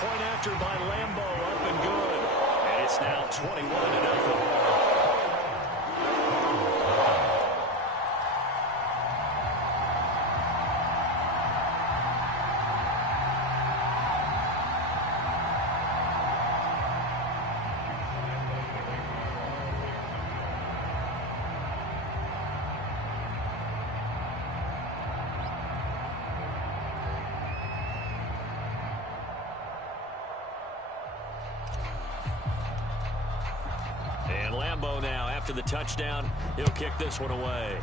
Point after by Lambo, up and good. And it's now 21-0. And Lambo now, after the touchdown, he'll kick this one away.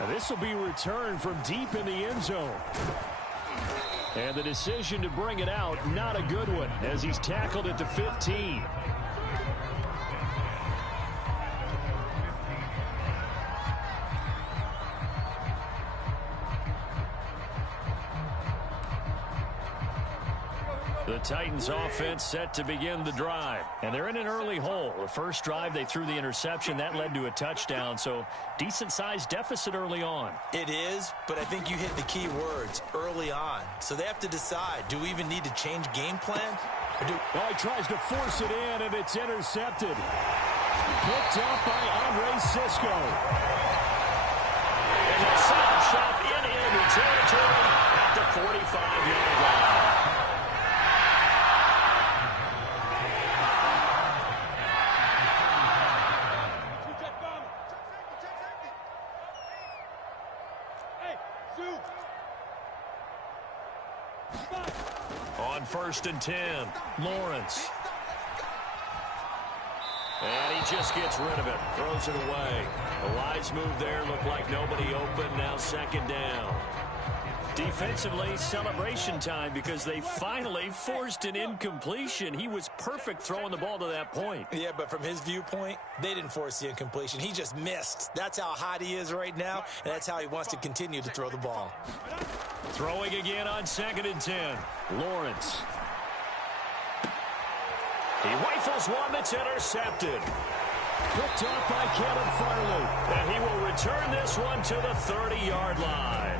Now this will be returned from deep in the end zone. And the decision to bring it out, not a good one, as he's tackled at the 15. The Titans offense set to begin the drive. And they're in an early hole. The first drive, they threw the interception. That led to a touchdown. So decent-sized deficit early on. It is, but I think you hit the key words, early on. So they have to decide, do we even need to change game plan? Oh, he tries to force it in, and it's intercepted. Picked up by Andre Cisco. And a second shot in enemy territory at the 45-yard line. On 1st and 10, Lawrence. And he just gets rid of it, throws it away. A wise move there, looked like nobody open, now 2nd down. Defensively, celebration time because they finally forced an incompletion. He was perfect throwing the ball to that point. Yeah, but from his viewpoint, they didn't force the incompletion. He just missed. That's how hot he is right now, and that's how he wants to continue to throw the ball. Throwing again on 2nd and 10. Lawrence. He rifles one that's intercepted. Picked up by Caleb Farley. And he will return this one to the 30-yard line.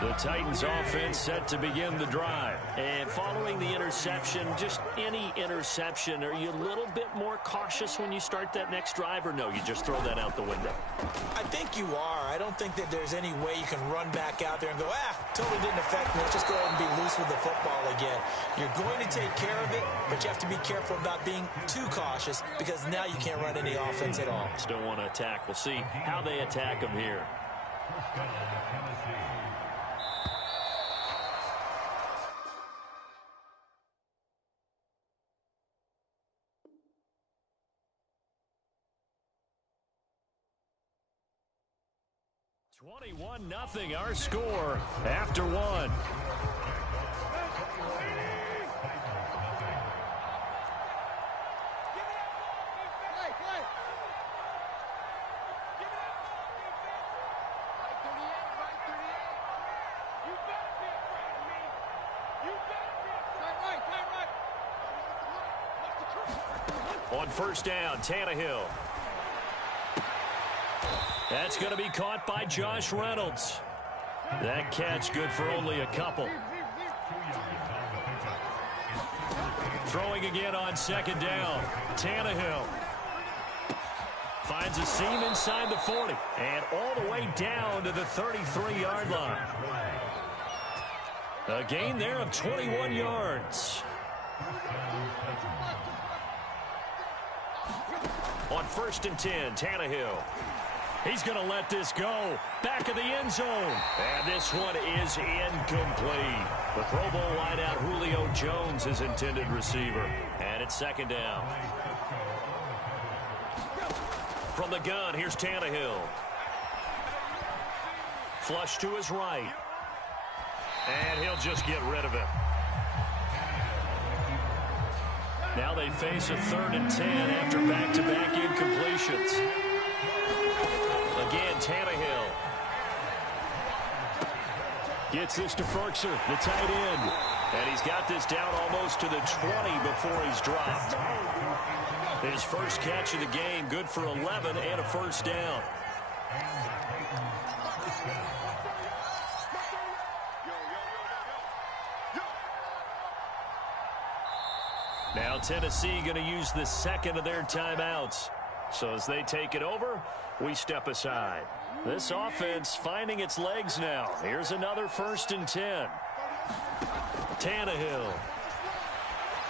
The Titans offense set to begin the drive. And following the interception, just any interception, are you a little bit more cautious when you start that next drive, or no, you just throw that out the window? I think you are. I don't think that there's any way you can run back out there and go, totally didn't affect me. Let's just go ahead and be loose with the football again. You're going to take care of it, but you have to be careful about being too cautious because now you can't run any offense at all. Still want to attack. We'll see how they attack them here. Nothing, our score after one. On 1st down, Tannehill. That's going to be caught by Josh Reynolds. That catch good for only a couple. Throwing again on 2nd down. Tannehill finds a seam inside the 40 and all the way down to the 33-yard line. A gain there of 21 yards. On 1st and 10, Tannehill. He's going to let this go. Back of the end zone. And this one is incomplete. The Pro Bowl wideout Julio Jones is intended receiver. And it's 2nd down. From the gun, here's Tannehill. Flush to his right. And he'll just get rid of it. Now they face a 3rd and 10 after back-to-back incompletions. Again, Tannehill. Gets this to Ferkser, the tight end. And he's got this down almost to the 20 before he's dropped. His first catch of the game, good for 11 and a 1st down. Now Tennessee going to use the second of their timeouts. So as they take it over, we step aside. This offense finding its legs now. Here's another 1st and 10. Tannehill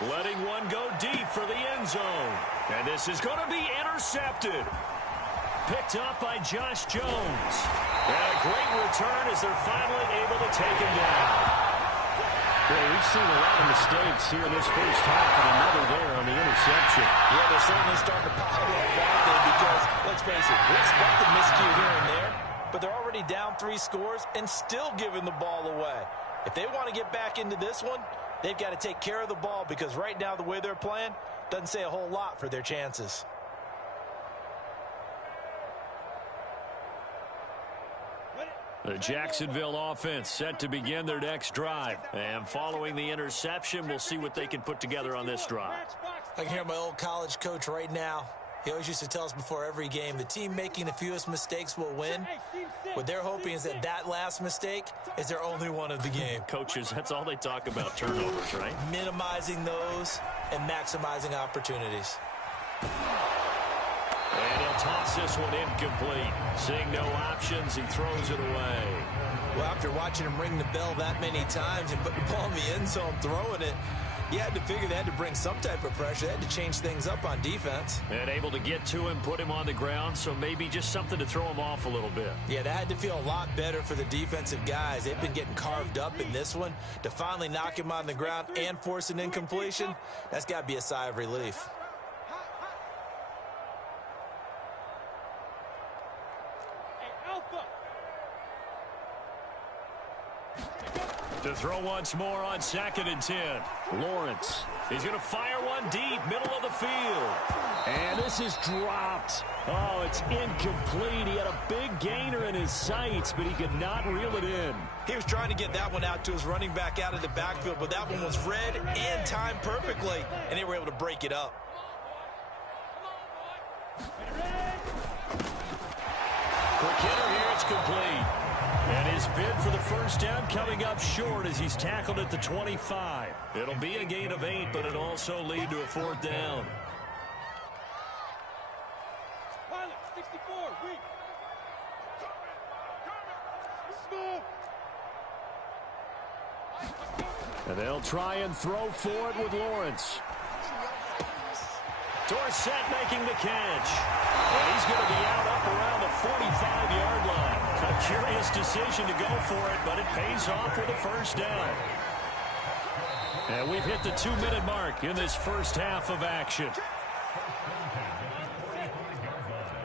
letting one go deep for the end zone. And this is going to be intercepted. Picked up by Josh Jones. And a great return as they're finally able to take him down. Well, we've seen a lot of mistakes here in this first half, and another there on the interception. Yeah, they're certainly starting to pile up, aren't they? Because, let's face it, we expected miscue here and there, but they're already down 3 scores and still giving the ball away. If they want to get back into this one, they've got to take care of the ball, because right now the way they're playing doesn't say a whole lot for their chances. The Jacksonville offense set to begin their next drive. And following the interception, we'll see what they can put together on this drive. I can hear my old college coach right now. He always used to tell us before every game, the team making the fewest mistakes will win. What they're hoping is that that last mistake is their only one of the game. Coaches, that's all they talk about, turnovers, right? Minimizing those and maximizing opportunities. And he'll toss this one incomplete. Seeing no options, he throws it away. Well, after watching him ring the bell that many times and put the ball in the end zone throwing it, you had to figure they had to bring some type of pressure. They had to change things up on defense. And able to get to him, put him on the ground, so maybe just something to throw him off a little bit. Yeah, that had to feel a lot better for the defensive guys. They've been getting carved up in this one. To finally knock him on the ground and force an incompletion, that's got to be a sigh of relief. To throw once more on 2nd and 10. Lawrence. He's going to fire one deep, middle of the field. And this is dropped. Oh, it's incomplete. He had a big gainer in his sights, but he could not reel it in. He was trying to get that one out to his running back out of the backfield, but that one was read and timed perfectly, and they were able to break it up. Quick hitter here, it's complete. And his bid for the first down coming up short as he's tackled at the 25. It'll be a gain of 8, but it'll also lead to a 4th down. And they'll try and throw for it with Lawrence. Dorsett making the catch. And he's going to be out up around the 45-yard line. A curious decision to go for it, but it pays off with a first down. And we've hit the 2-minute mark in this first half of action.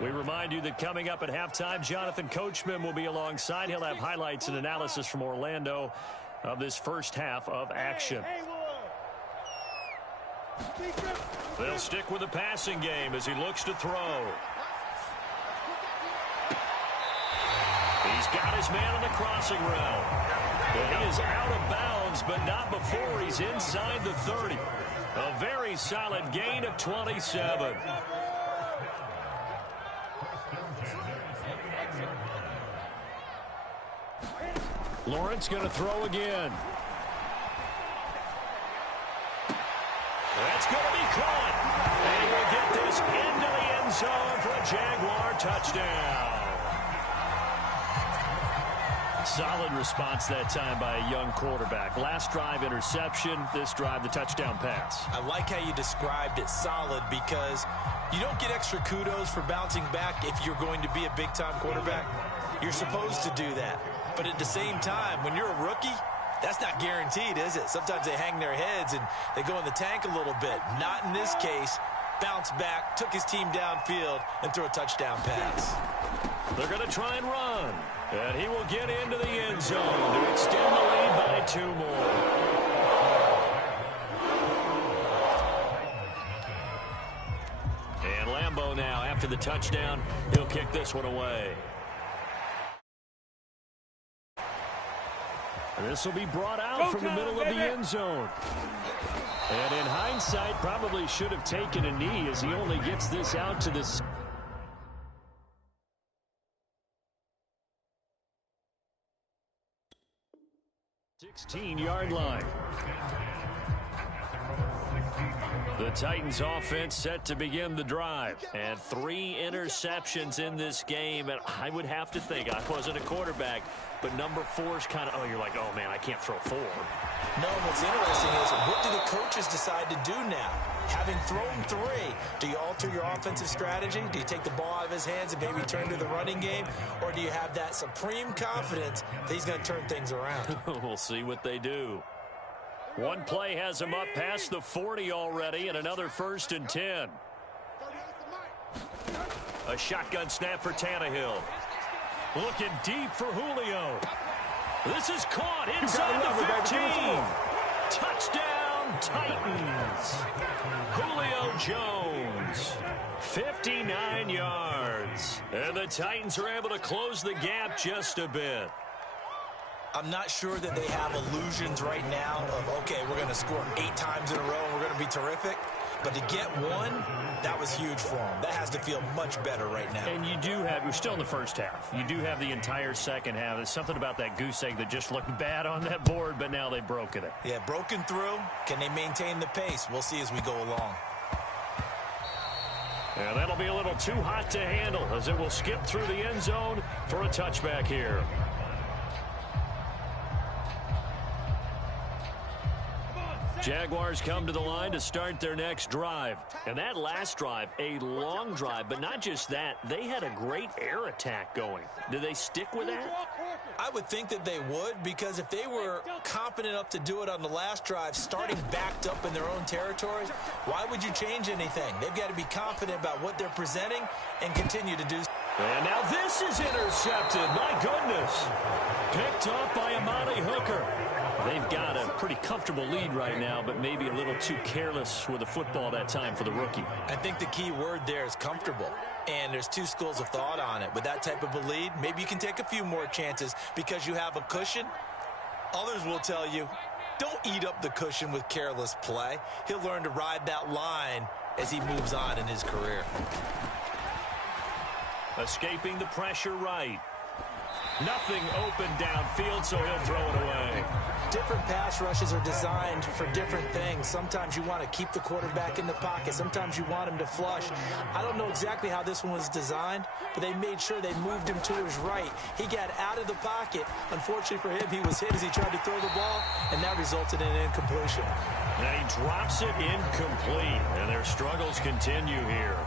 We remind you that coming up at halftime, Jonathan Coachman will be alongside. He'll have highlights and analysis from Orlando of this first half of action. They'll stick with the passing game as he looks to throw. He's got his man on the crossing route. And he is out of bounds, but not before he's inside the 30. A very solid gain of 27. Lawrence going to throw again. That's going to be caught. And he will get this into the end zone for a Jaguar touchdown. Solid response that time by a young quarterback. Last drive interception, this drive the touchdown pass. I like how you described it, solid, because you don't get extra kudos for bouncing back if you're going to be a big-time quarterback. You're supposed to do that. But at the same time, when you're a rookie, that's not guaranteed, is it? Sometimes they hang their heads and they go in the tank a little bit. Not in this case. Bounced back, took his team downfield, and threw a touchdown pass. They're going to try and run. And he will get into the end zone to extend the lead by 2 more. And Lambeau now, after the touchdown, he'll kick this one away. This will be brought out from the middle of the end zone. And in hindsight, probably should have taken a knee as he only gets this out to the 16-yard line. The Titans offense set to begin the drive. And 3 interceptions in this game. And I would have to think, I wasn't a quarterback, but number 4 is kind of, you're like, oh, man, I can't throw 4. No, what's interesting is, what do the coaches decide to do now? Having thrown 3, do you alter your offensive strategy? Do you take the ball out of his hands and maybe turn to the running game? Or do you have that supreme confidence that he's going to turn things around? We'll see what they do. One play has him up past the 40 already, and another 1st and 10. A shotgun snap for Tannehill. Looking deep for Julio. This is caught inside the 15. Touchdown, Titans. Julio Jones. 59 yards. And the Titans are able to close the gap just a bit. I'm not sure that they have illusions right now of, okay, we're going to score 8 times in a row and we're going to be terrific. But to get 1, that was huge for them. That has to feel much better right now. And you do have, we're still in the first half. You do have the entire second half. There's something about that goose egg that just looked bad on that board, but now they've broken it. Yeah, broken through. Can they maintain the pace? We'll see as we go along. And that'll be a little too hot to handle as it will skip through the end zone for a touchback here. Jaguars come to the line to start their next drive. And that last drive, a long drive, but not just that. They had a great air attack going. Do they stick with that? I would think that they would, because if they were confident enough to do it on the last drive, starting backed up in their own territories, why would you change anything? They've got to be confident about what they're presenting and continue to do so. And now this is intercepted. My goodness. Picked off by Amani Hooker. They've got a pretty comfortable lead right now, but maybe a little too careless with the football that time for the rookie. I think the key word there is comfortable. And there's 2 schools of thought on it. With that type of a lead, maybe you can take a few more chances because you have a cushion. Others will tell you, don't eat up the cushion with careless play. He'll learn to ride that line as he moves on in his career. Escaping the pressure right. Nothing open downfield, so he'll throw it away. Different pass rushes are designed for different things. Sometimes you want to keep the quarterback in the pocket. Sometimes you want him to flush. I don't know exactly how this one was designed, but they made sure they moved him to his right. He got out of the pocket. Unfortunately for him, he was hit as he tried to throw the ball, and that resulted in an incompletion. And he drops it incomplete, and their struggles continue here.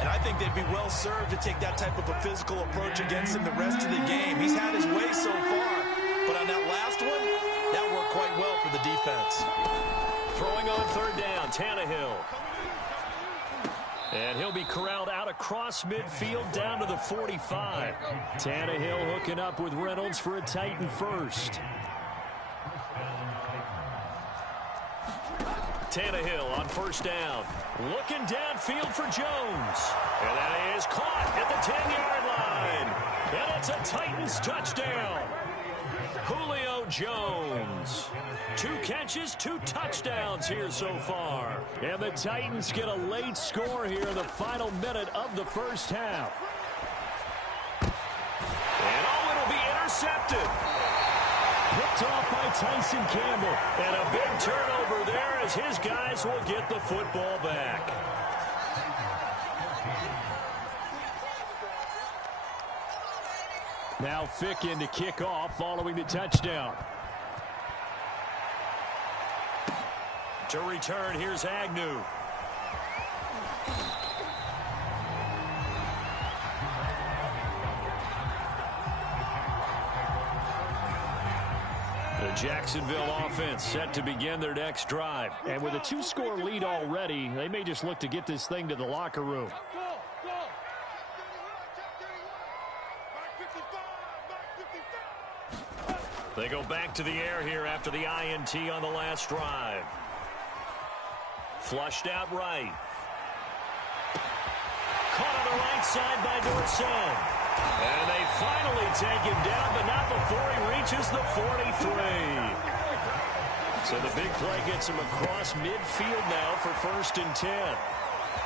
And I think they'd be well served to take that type of a physical approach against him the rest of the game. He's had his way so far, but on that last one, that worked quite well for the defense. Throwing on 3rd down, Tannehill. And he'll be corralled out across midfield down to the 45. Tannehill hooking up with Reynolds for a Titan first. Tannehill on 1st down. Looking downfield for Jones. And that is caught at the 10-yard line. And it's a Titans touchdown. Julio Jones. 2 catches, 2 touchdowns here so far. And the Titans get a late score here in the final minute of the first half. And it'll be intercepted. Picked off by Tyson Campbell. And a big turnover there as his guys will get the football back. Now Ficken to kick off following the touchdown. To return, here's Agnew. The Jacksonville offense set to begin their next drive. And with a 2-score lead already, they may just look to get this thing to the locker room. They go back to the air here after the INT on the last drive. Flushed out right. Caught on the right side by Dorsett. And they finally take him down, but not before he reaches the 43. So the big play gets him across midfield now for 1st and 10.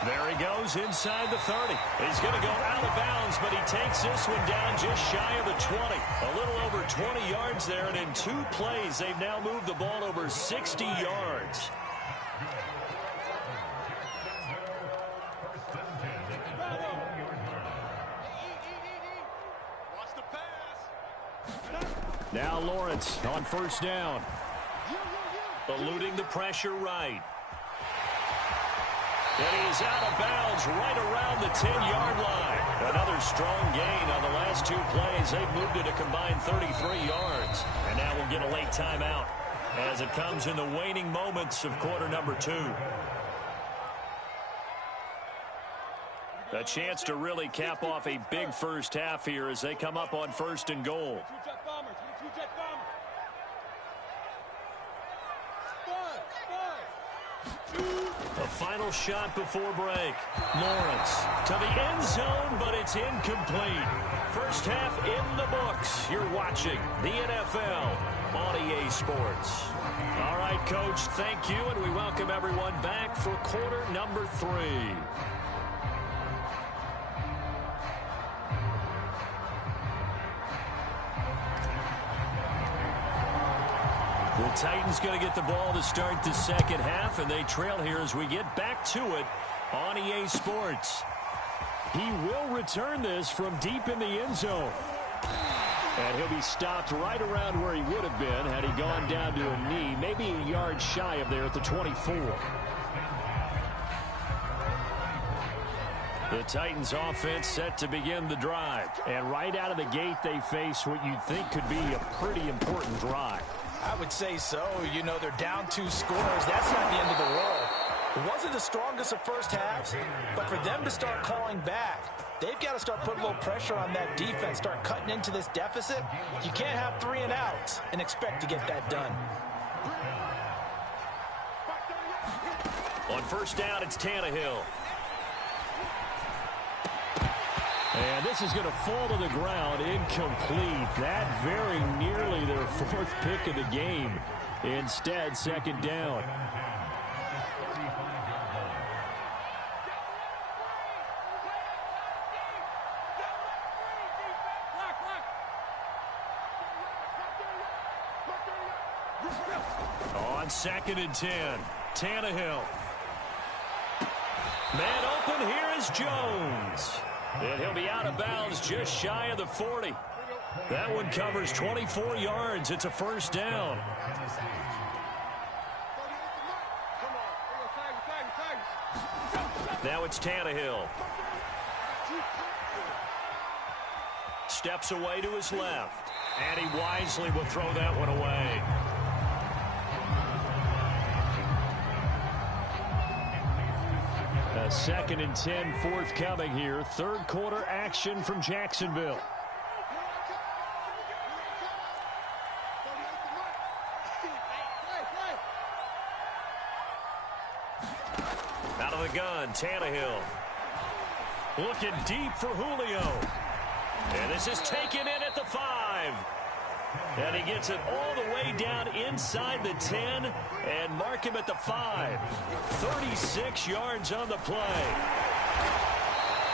There he goes inside the 30. He's going to go out of bounds, but he takes this one down just shy of the 20. A little over 20 yards there, and in 2 plays, they've now moved the ball over 60 yards. Now Lawrence on first down. Eluding the pressure right. And he's out of bounds right around the 10-yard line. Another strong gain on the last two plays. They've moved it a combined 33 yards. And now we'll get a late timeout as it comes in the waning moments of quarter number 2. A chance to really cap off a big first half here as they come up on first and goal. A final shot before break. Lawrence to the end zone, but it's incomplete. First half in the books. You're watching the NFL on EA Sports. All right, Coach, thank you, and we welcome everyone back for quarter number 3. The Titans going to get the ball to start the second half, and they trail here as we get back to it on EA Sports. He will return this from deep in the end zone. And he'll be stopped right around where he would have been had he gone down to a knee, maybe a yard shy of there at the 24. The Titans offense set to begin the drive. And right out of the gate, they face what you'd think could be a pretty important drive. I would say so. You know, they're down 2 scores. That's not the end of the world. It wasn't the strongest of first halves, but for them to start calling back, they've got to start putting a little pressure on that defense, start cutting into this deficit. You can't have 3 and outs and expect to get that done. On first down, it's Tannehill. And this is going to fall to the ground, incomplete. That very nearly their 4th pick of the game. Instead, second down. On 2nd and 10, Tannehill. Man open, here is Jones. And he'll be out of bounds just shy of the 40. That one covers 24 yards. It's a first down. Now it's Tannehill. Steps away to his left. And he wisely will throw that one away. A 2nd and 10 forthcoming here. Third quarter action from Jacksonville. Out of the gun, Tannehill. Looking deep for Julio. And this is taken in at the 5. And he gets it all the way down inside the 10 and mark him at the 5. 36 yards on the play.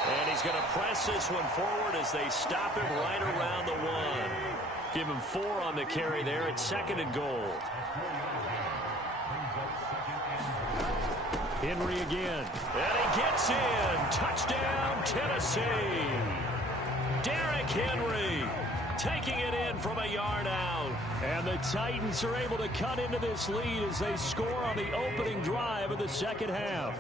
And he's going to press this one forward as they stop him right around the 1. Give him 4 on the carry there at 2nd and goal. Henry again. And he gets in. Touchdown, Tennessee. Derrick Henry taking it in from a yard out. And the Titans are able to cut into this lead as they score on the opening drive of the second half.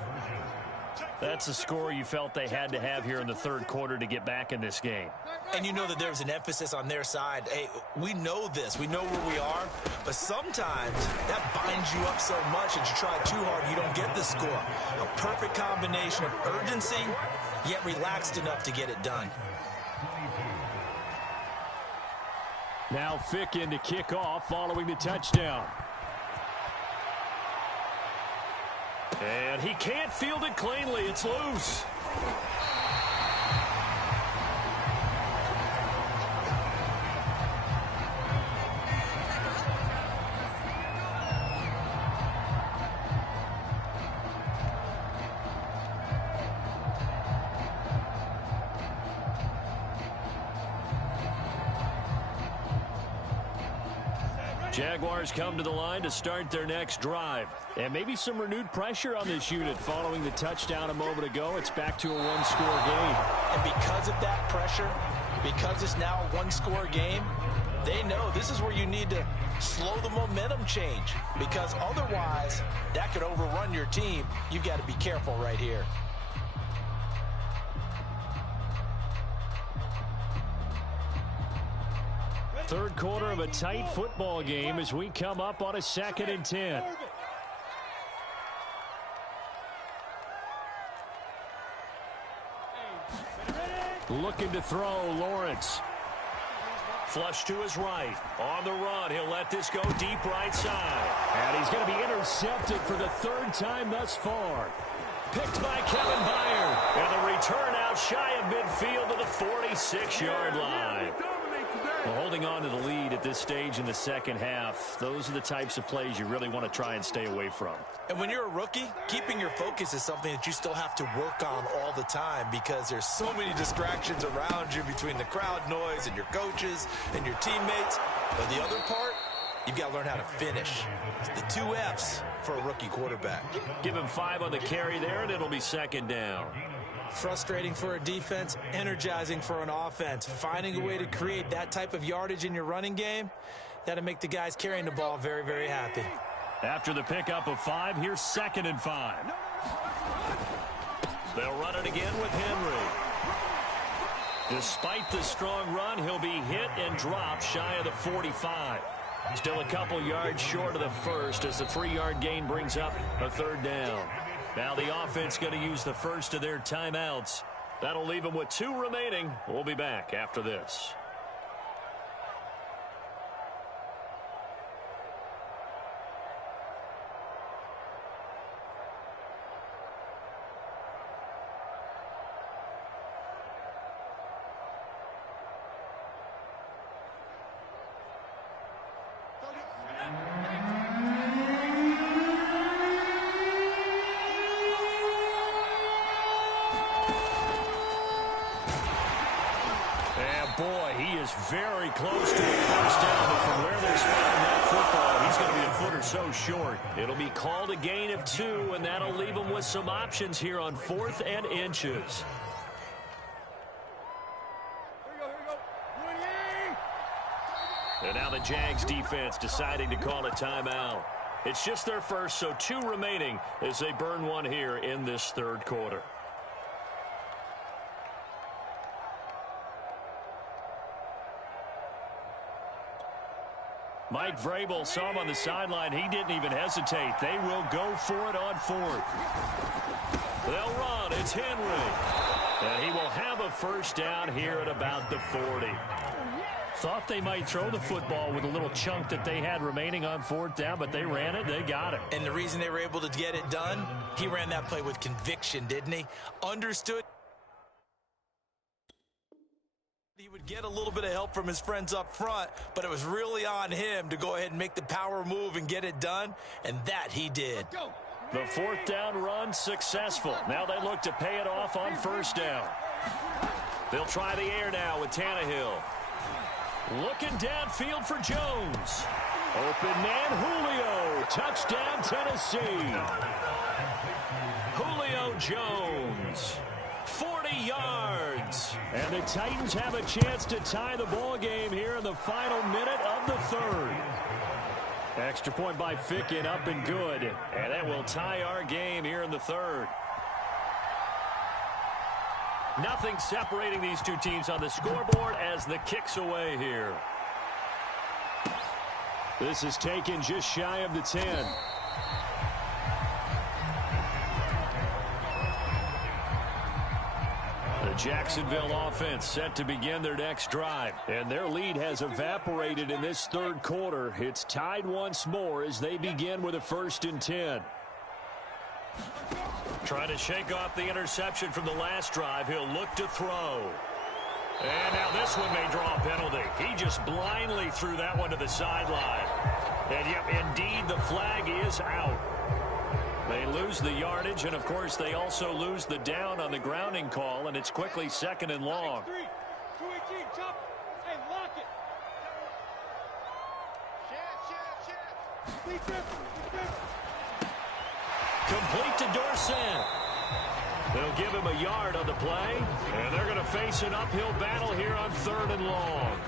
That's a score you felt they had to have here in the third quarter to get back in this game. And you know that there's an emphasis on their side. Hey, we know this. We know where we are. But sometimes that binds you up so much that you try too hard, you don't get the score. A perfect combination of urgency, yet relaxed enough to get it done. Now Fick in to kick off following the touchdown. And he can't field it cleanly. It's loose. Jaguars come to the line to start their next drive. And maybe some renewed pressure on this unit following the touchdown a moment ago. It's back to a one-score game. And because of that pressure, because it's now a one-score game, they know this is where you need to slow the momentum change, because otherwise that could overrun your team. You've got to be careful right here. Third quarter of a tight football game as we come up on a 2nd and 10. Looking to throw, Lawrence. Flush to his right. On the run, he'll let this go deep right side. And he's going to be intercepted for the 3rd time thus far. Picked by Kevin Byard. And the return out shy of midfield to the 46-yard line. Well, holding on to the lead at this stage in the second half, those are the types of plays you really want to try and stay away from. And when you're a rookie, keeping your focus is something that you still have to work on all the time, because there's so many distractions around you between the crowd noise and your coaches and your teammates. But the other part, you've got to learn how to finish. It's the 2 F's for a rookie quarterback. Give him 5 on the carry there, and it'll be 2nd down. Frustrating for a defense, energizing for an offense. Finding a way to create that type of yardage in your running game, that'll make the guys carrying the ball very, very happy. After the pickup of 5, here's 2nd and 5. They'll run it again with Henry. Despite the strong run, he'll be hit and dropped shy of the 45. Still a couple yards short of the first as the 3-yard gain brings up a 3rd down. Now the offense going to use the first of their timeouts. That'll leave them with 2 remaining. We'll be back after this. Very close to the first down, but from where they're spotting that football, he's going to be a foot or so short. It'll be called a gain of 2, and that'll leave them with some options here on 4th and inches. And now the Jags defense deciding to call a timeout. It's just their first, so 2 remaining as they burn one here in this 3rd quarter. Mike Vrabel saw him on the sideline. He didn't even hesitate. They will go for it on 4th. They'll run. It's Henry. And he will have a first down here at about the 40. Thought they might throw the football with a little chunk that they had remaining on 4th down, but they ran it. They got it. And the reason they were able to get it done, he ran that play with conviction, didn't he? Understood. He would get a little bit of help from his friends up front, but it was really on him to go ahead and make the power move and get it done, and that he did. The 4th down run successful. Now they look to pay it off on 1st down. They'll try the air now with Tannehill. Looking downfield for Jones. Open man Julio. Touchdown Tennessee. Julio Jones. 40 yards. And the Titans have a chance to tie the ball game here in the final minute of the 3rd. Extra point by Ficken, up and good. And that will tie our game here in the 3rd. Nothing separating these 2 teams on the scoreboard as the kick's away here. This is taken just shy of the 10. The Jacksonville offense set to begin their next drive. And their lead has evaporated in this 3rd quarter. It's tied once more as they begin with a 1st and 10. Trying to shake off the interception from the last drive. He'll look to throw. And now this one may draw a penalty. He just blindly threw that one to the sideline. And yep, indeed, the flag is out. They lose the yardage, and of course they also lose the down on the grounding call, and it's quickly 2nd and long. Complete to Dorsett. They'll give him a yard on the play, and they're going to face an uphill battle here on 3rd and long.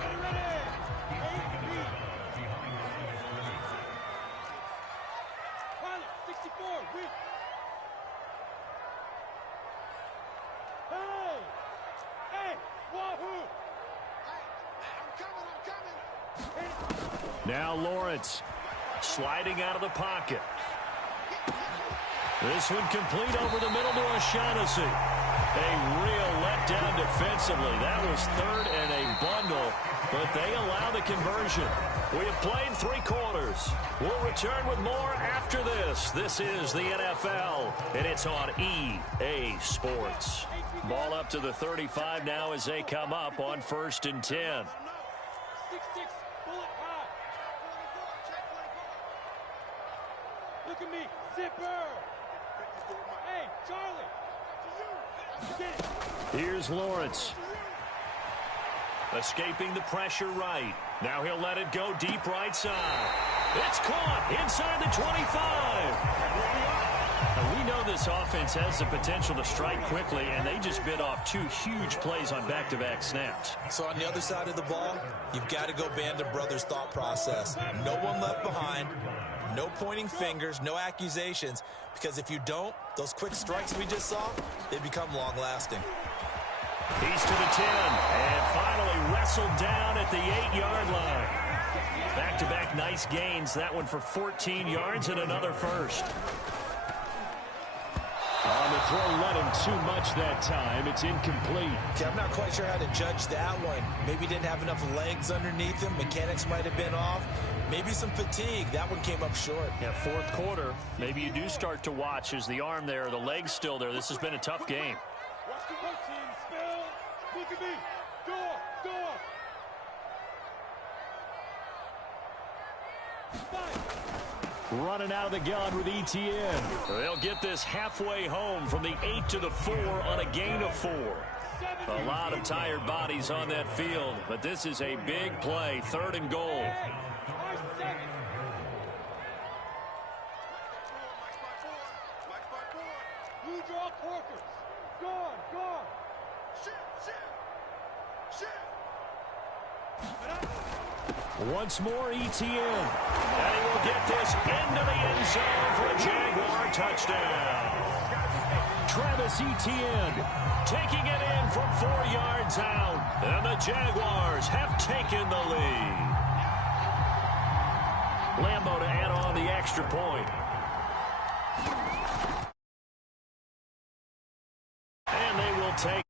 Now Lawrence sliding out of the pocket. This one complete over the middle to O'Shaughnessy. A real letdown defensively. That was 3rd and a bundle, but they allow the conversion. We have played 3 quarters. We'll return with more after this. This is the NFL, and it's on EA Sports. Ball up to the 35 now as they come up on 1st and 10. 6-6, bullet high. Look at me, zipper. Hey, Charlie. Get it. Here's Lawrence. Escaping the pressure right. Now he'll let it go deep right side. It's caught inside the 25. Now we know this offense has the potential to strike quickly, and they just bit off 2 huge plays on back-to-back snaps. So on the other side of the ball, you've got to go Band of Brothers thought process. No one left behind. No pointing fingers, no accusations, because if you don't, those quick strikes we just saw, they become long-lasting. He's to the 10, and finally wrestled down at the 8-yard line. Back-to-back nice gains, that one for 14 yards and another first. On the throw, let him too much that time. It's incomplete. Okay, I'm not quite sure how to judge that one. Maybe didn't have enough legs underneath him. Mechanics might have been off. Maybe some fatigue. That one came up short. Yeah, 4th quarter. Maybe you do start to watch as the arm there, the leg's still there. This has been a tough game. Watch the boat team, spell. Look at me. Go. Running out of the gun with ETN. They'll get this halfway home from the 8 to the 4 on a gain of 4. A lot of tired bodies on that field, but this is a big play, 3rd and goal. You draw corkers. Guard. Once more, ETN. And he will get this into the end zone for a Jaguar touchdown. Travis Etienne taking it in from 4 yards out. And the Jaguars have taken the lead. Lambo to add on the extra point. And they will take